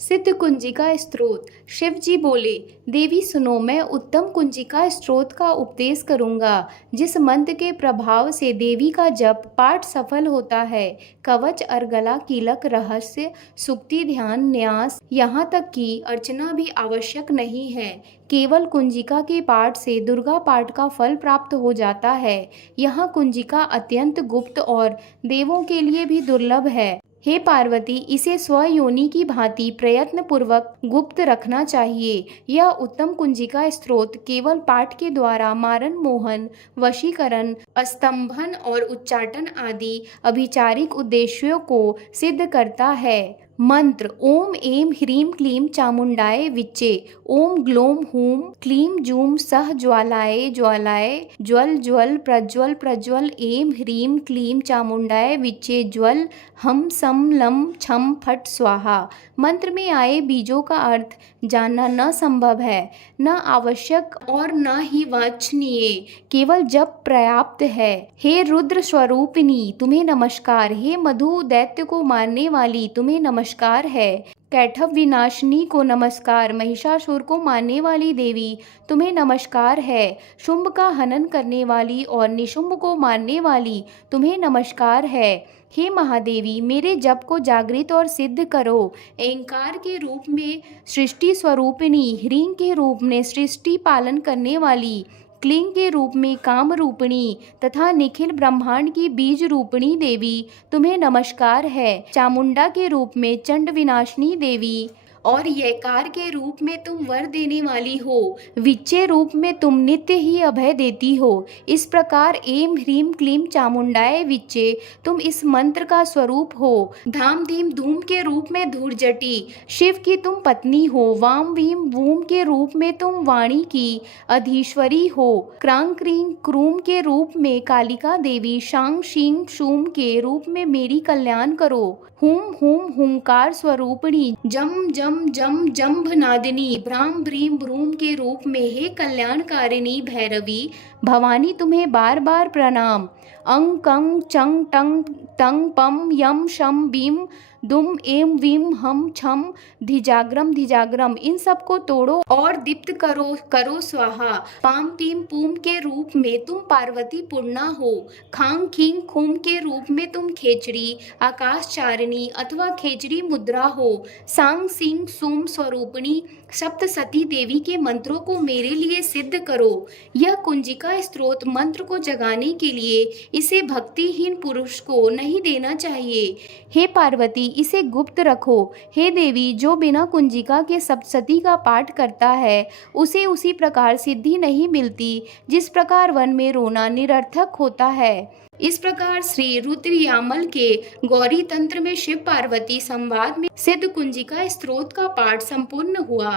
सिद्ध कुंजिका स्तोत्र। शिव जी बोले, देवी सुनो, मैं उत्तम कुंजिका स्तोत्र का उपदेश करूंगा, जिस मंत्र के प्रभाव से देवी का जप पाठ सफल होता है। कवच, अर्गला, कीलक, रहस्य, सुक्ति, ध्यान, न्यास, यहाँ तक कि अर्चना भी आवश्यक नहीं है। केवल कुंजिका के पाठ से दुर्गा पाठ का फल प्राप्त हो जाता है। यहाँ कुंजिका अत्यंत गुप्त और देवों के लिए भी दुर्लभ है। हे पार्वती, इसे स्वयोनि की भांति प्रयत्न पूर्वक गुप्त रखना चाहिए। यह उत्तम कुंजिका स्तोत्र केवल पाठ के द्वारा मारण, मोहन, वशीकरण, स्तंभन और उच्चाटन आदि अभिचारिक उद्देश्यों को सिद्ध करता है। मंत्र: ओम ऐं ह्रीं क्लीं चामुंडाय विच्चे। ओम ग्लौं हूं क्लीं जूं सह ज्वालाय ज्वालाय ज्वल ज्वल प्रज्वल प्रज्वल। ऐं ह्रीं क्लीं चामुंडाय विच्चे ज्वल हम सम लम छम फट स्वाहा। मंत्र में आए बीजों का अर्थ जानना न संभव है, न आवश्यक और न ही वांछनीय, केवल जप पर्याप्त है। हे रुद्र स्वरूपिणी, तुम्हें नमस्कार। हे मधु दैत्य को मारने वाली, तुम्हें नमस्कार है। कैटभ विनाशिनी को नमस्कार। महिषासुर को मारने वाली देवी, तुम्हें नमस्कार है। शुंभ का हनन करने वाली और निशुंभ को मारने वाली, तुम्हें नमस्कार है। हे महादेवी, मेरे जप को जागृत और सिद्ध करो। ऐंकार के रूप में सृष्टि स्वरूपिणी, ह्रीं के रूप में सृष्टि पालन करने वाली, क्लीं के रूप में काम रूपिणी तथा निखिल ब्रह्मांड की बीज रूपिणी देवी, तुम्हें नमस्कार है। चामुंडा के रूप में चंड विनाशिनी देवी और यकार के रूप में तुम वर देने वाली हो। विच्चे रूप में तुम नित्य ही अभय देती हो। इस प्रकार ऐं ह्रीं क्लीं चामुंडाय विच्चे तुम इस मंत्र का स्वरूप हो। धाम धीम धूम के रूप में धूर्जटी, शिव की तुम पत्नी हो। वाम वीम वूम के रूप में तुम वाणी की अधीश्वरी हो। क्रांग क्रीं क्रूम के रूप में कालिका देवी, शांग शींग शूम के रूप में मेरी कल्याण करो। हुम हुम हुंकार स्वरूपिणी, जम जम जम जंभनादिनी, भ्राम भ्रीम भ्रूम के रूप में हे कल्याणकारिणी भैरवी, भवानी तुम्हें बार बार प्रणाम। अंग कंग चंग टंग टंग पम यम शम बीम दुम एम वीम हम छम धिजाग्रम धिजाग्रम, इन सब को तोड़ो और दीप्त करो करो स्वाहा। पाम पीम पूम के रूप में तुम पार्वती पूर्णा हो। खांग खींग खूम के रूप में तुम खेचरी, आकाशचारिणी अथवा खेचरी मुद्रा हो। सांग सिंह सोम स्वरूपिणी सप्तसती देवी के मंत्रों को मेरे लिए सिद्ध करो। यह कुंजिका स्तोत्र मंत्र को जगाने के लिए इसे भक्तिहीन पुरुष को नहीं देना चाहिए। हे पार्वती, इसे गुप्त रखो। हे देवी, जो बिना कुंजिका के सप्तसती का पाठ करता है उसे उसी प्रकार सिद्धि नहीं मिलती जिस प्रकार वन में रोना निरर्थक होता है। इस प्रकार श्री रुद्र यामल के गौरी तंत्र में शिव पार्वती संवाद में सिद्ध कुंजिका स्तोत्र का पाठ संपूर्ण हुआ।